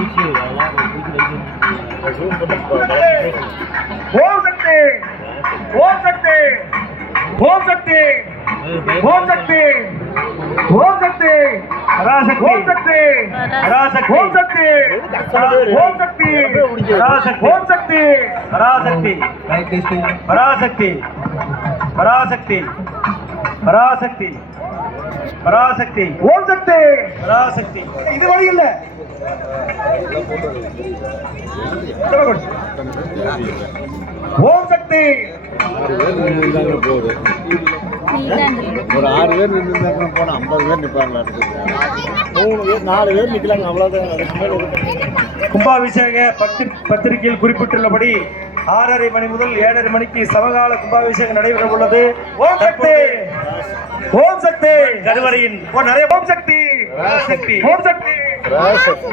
ஓம் சக்தி ஓம் சக்தி ஓம் சக்தி ஓம் சக்தி ஓம் சக்தி பராசக்தி! ஓம் சக்தி பராசக்தி! ஓம் சக்தி ஓம் சக்தி பராசக்தி! ஓம் சக்தி பராசக்தி பராசக்தி! பராசக்தி! பராசக்தி! பராசக்தி. ஓம் சக்தி பராசக்தி. இது வழி இல்ல. ஓம் சக்தி ஒரு ஆறு பேர் நின்று போனா ஐம்பது பேர் நிற்பாங்களா மூணு பேர் நாலு பேர் நிற்கலாங்க அவ்வளோதான். கும்பாபிஷேக பத்திரி பத்திரிகையில் குறிப்பிட்டுள்ளபடி ஆறரை மணி முதல் ஏழரை மணிக்கு சமகால கும்பாபிஷேகம் நடைபெற உள்ளது ஓம் சக்தி ஓம் சக்தி கருவறையின் ஓ நிறைய ஓம் சக்தி பராசக்தி ஓம் சக்தி பராசக்தி.